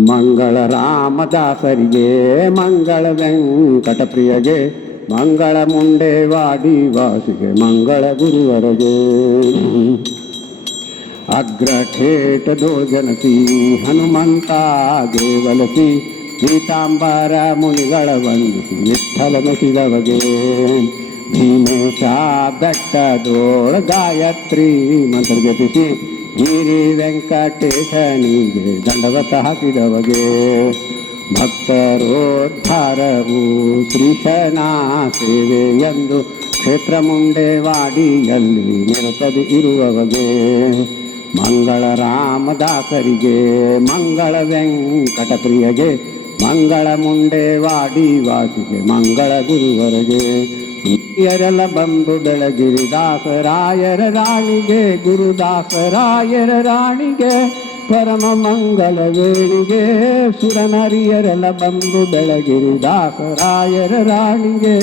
ಮಂಗಳ ರಾಮದಾಸರಿಗೆ ಮಂಗಳ ವೆಂಕಟಪ್ರಿಯಗೆ ಮಂಗಳ ಮುಂಡೇವಾಡಿ ವಾಸಿಗೆ ಮಂಗಳ ಗುರುವರಗೆ ಅಗ್ರಠೇಟ ದೋಜನಸಿ ಹನುಮಂತ ದೇವಲಸಿ ಪೀತಾಂಬರ ಮುನಿಗಳ ವಂದಿಸಿ ವಿಠಲ ಮೆಸಿದವಗೆ ಭೀಮೇಶ ಬೆಟ್ಟದೋಳ ಗಾಯತ್ರಿ ಮಂತ್ರ ಜಪಿಸಿ ಗಿರಿ ವೆಂಕಟೇಶನಿಗೆ ದಂಡವತ ಹಾಕಿದವಗೆ ಭಕ್ತರೋದ್ಧಾರವು ಶ್ರೀಶನ ಸೇವೆ ಎಂದು ಕ್ಷೇತ್ರ ಮುಂಡೇವಾಡಿಯಲ್ಲಿ ನಿರತದಿ ಇರುವವಗೆ ಮಂಗಳ ರಾಮದಾಸರಿಗೆ ಮಂಗಳ ವೆಂಕಟಪ್ರಿಯಗೆ ಮಂಗಳ ಮುಂಡೇವಾಡಿ ವಾಸಿಗೆ ಮಂಗಳ ಗುರುವರಗೆ ಹಿರಿಯರೆಲ್ಲ ಬಂದು ಬೆಳಗಿರಿದಾಸರಾಯರ ರಾಣಿಗೆ ಗುರುದಾಸರಾಯರ ರಾಣಿಗೆ ಪರಮ ಮಂಗಲ ವೇಣಿಗೆ ಸುರನರಿಯರೆಲ್ಲ ಬಂದು ಬೆಳಗಿರಿದಾಸರಾಯರ ರಾಣಿಗೆ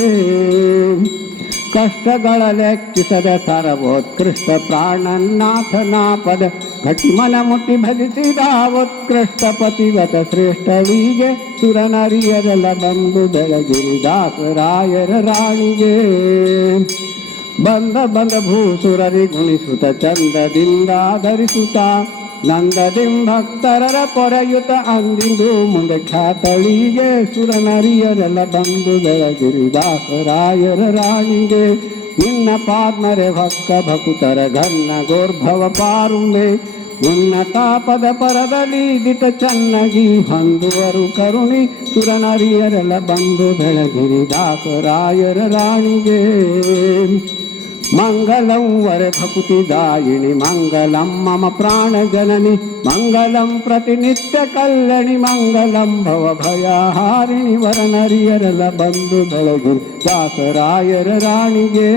ಕಷ್ಟಗಳ ಲೆಕ್ಕಿಸದ ಸರ್ವೋತ್ಕೃಷ್ಟ ಪ್ರಾಣನಾಥನ ಪದ ಘಟಿಮನ ಮುಟ್ಟಿ ಭಜಿಸಿದ ಉತ್ಕೃಷ್ಟ ಪತಿವತ ಶ್ರೇಷ್ಠವಿಗೆ ಸುರನರಿಯರೆಲ್ಲ ಬಂದು ಬೆಳಗಿರಿದಾಸರಾಯರ ರಾಣಿಗೆ ಬಂದ ಭೂಸುರರಿ ಗುಣಿಸುತ್ತ ಚಂದದಿಂದ ಧರಿಸುತ್ತ ನಂದದಿಂ ಭಕ್ತರರ ಪೊರೆಯುತ ಅಂದಿಂದು ಮುಂದೆ ಖ್ಯಾತಳಿಗೆ ಸುರನರಿಯರೆಲ್ಲ ಬಂದು ಬೆಳಗಿರಿದಾಸರಾಯರ ರಾಣಿಗೆ ನಿನ್ನ ಪಾದ್ಮರೆ ಭಕ್ತ ಭಕುತರ ಘನ್ನ ಗೋರ್ಭವ ಪಾರುಂಬೆ ಉನ್ನತ ಪದ ಪರದಲ್ಲಿ ದಿಟ ಚೆನ್ನಾಗಿ ಹೊಂದುವರು ಕರುಣಿ ಸುರನರಿಯರೆಲ್ಲ ಬಂದು ಬೆಳಗಿರಿದಾಸರಾಯರ ರಾಣಿಗೆ ಮಂಗಲಂ ವರ ಭಕುತಿದಾಯಿನಿ ಮಂಗಲಂ ಮಮ ಪ್ರಾಣ ಜನನಿ ಮಂಗಲಂ ಪ್ರತಿನಿತ್ಯ ಕಲ್ಯಾಣಿ ಮಂಗಲಂ ಭವ ಭಯಹಾರಿಣಿ ವರನರಿಯರೆಲ್ಲ ಬಂದು ಬೆಳಗಿರಿ ದಾಸರಾಯರ ರಾಣಿಗೆ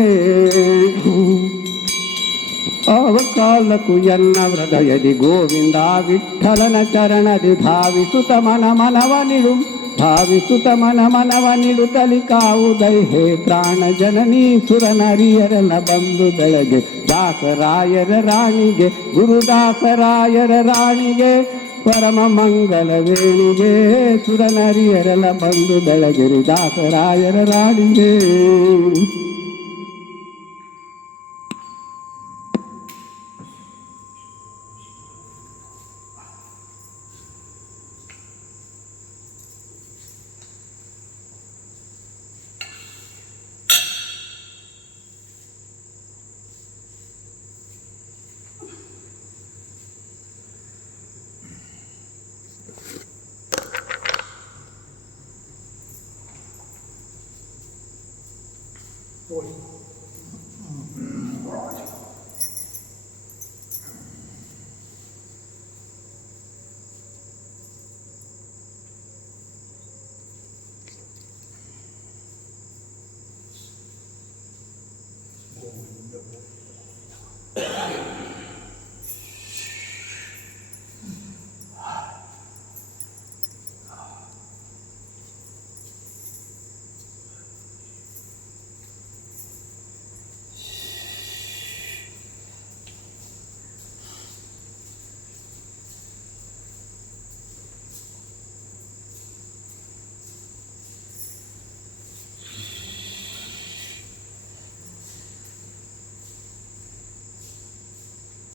ಅವಕಾಲಕ್ಕೂ ಎನ್ನ ಹೃದಯದಿ ಗೋವಿಂದ ವಿಠಲನ ಚರಣದಿ ಭಾವಿಸುತ್ತ ಮನವ ನಿಡುತ್ತಲಿ ಕಾವುದೈ ಹೇ ಪ್ರಾಣ ಜನನಿ ಸುರನರಿಯರೆಲ್ಲ ಬಂದು ಬೆಳಗ್ಗೆ ದಾಸರಾಯರ ರಾಣಿಗೆ ಗುರುದಾಸರಾಯರ ರಾಣಿಗೆ ಪರಮ ಮಂಗಲ ವೇಣಿಗೆ ಸುರನರಿಯರೆಲ್ಲ ಬಂದು ಬೆಳಗಿರಿ ದಾಸರಾಯರ ರಾಣಿಗೆ Oi.